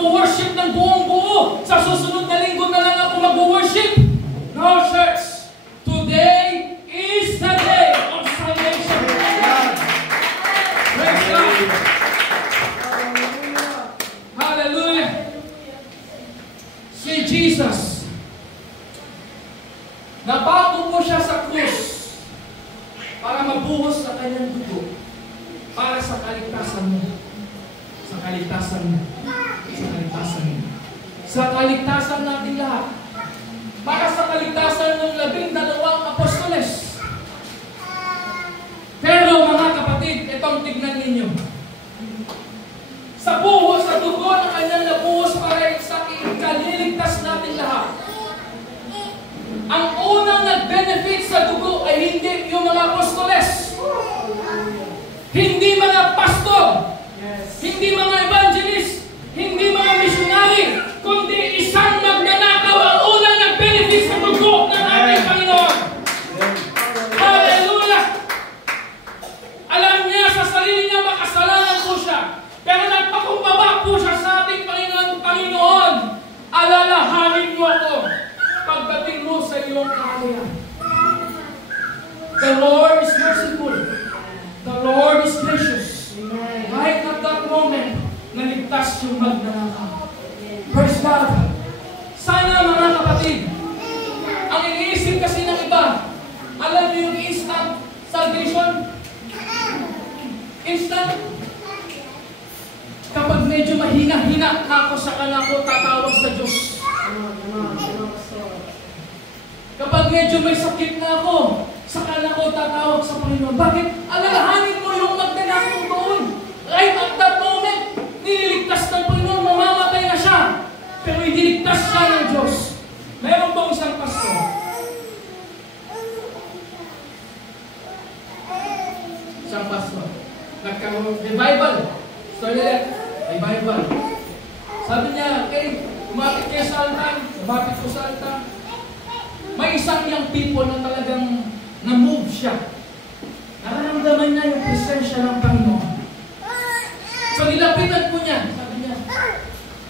mag-worship ng buong buo. Sa susunod na linggo na lang ako mag-worship. No, church. Today is the day of salvation. Praise God. Hallelujah. Si Jesus, napako po siya sa krus para mabuhos sa kanyang dugo para sa kaligtasan mo. Sa kaligtasan mo. Sa kaligtasan mo. Sa kaligtasan natin lahat. Para sa kaligtasan ng 12 apostoles. Pero mga kapatid, itong tignan ninyo. Sa buhos, sa dugo na kanyang nabuhos para sa ikaliligtas natin lahat. Ang unang nag-benefit sa dugo ay hindi yung mga apostoles. Hindi mga pastor. Hindi mga evangelist. Hindi mga missionary. Kundi isang magnanakaw ang unang nag-benefit sa dugo ng ating Panginoon. Hallelujah! Alam niya sa sarili niya makasalanan po siya. Pero nagpakumbaba po siya sa ating Panginoon. Alalahanin mo ako pagdating mo sa iyong kaharian. The Lord is merciful. The Lord is gracious. Right at that moment, naligtas yung magnanakaw. Praise God. Sana mga kapatid, ang iniisip kasi ng iba, alam niyo yung instant salvation? Instant? Kapag medyo mahina-hina na ako, saka na ako tatawag sa Diyos. Kapag medyo may sakit na ako, saka na ako tatawag sa Panginoon. Bakit? Alalahanin mo yung magnanakaw doon. Right at that moment, nililigtas ng Panginoon, mamamatay na siya. Pero iniligtas siya ng Diyos. Meron bang isang pastor? Isang pastor. Nagkaroon revival. Story ulit. Revival. Sabi niya, okay, lumapit kayo sa altar. Lumapit ko sa altar. May isang young people na talagang na-move siya. Nararamdaman niya yung presensya ng Panginoon. So nilapitan ko niya. Sabi niya,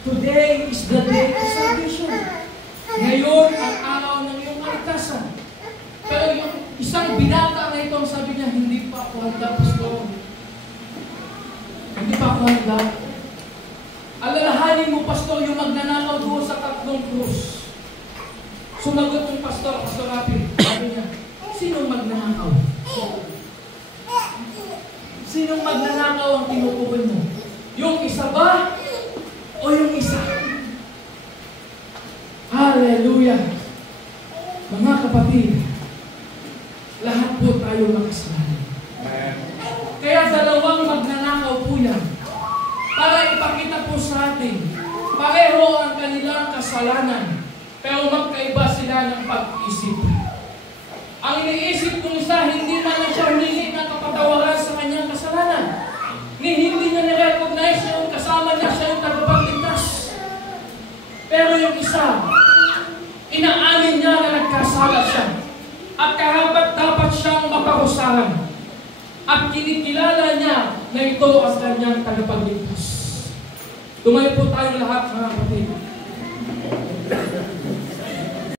today is the day of salvation. Ngayon ang araw ng iyong kaligtasan. Pero yung isang binata na ito, sabi niya, hindi pa ako handa, pastor. Hindi pa ako handa. Alalahanin mo, pastor, yung magnanakaw doon sa 3 krus. Sumagot yung pastor, Pastor Rafi. Sabi niya, sinong magnanakaw? Sinong magnanakaw ang tinutukoy mo? Yung isa ba? O yung isa? Hallelujah! Mga kapatid, lahat po tayo makasalanan. Kaya dalawang magnanakaw po yan. Para ipakita po sa atin, pareho ang kanilang kasalanan. Pero magkaiba sila ng pag-isip. Ang iniisip kong isa, hindi man na siya humingi ng kapatawaran sa kanyang kasalanan. Hindi niya nirecognize yung kasama niya, siya yung tagapagligtas. Pero yung isa, inaamin niya na nagkasala siya. At karapat dapat siyang maparusahan. At kinikilala niya na ito ang kanyang tagapagligtas. Tumayo po tayo lahat, mga kapatid.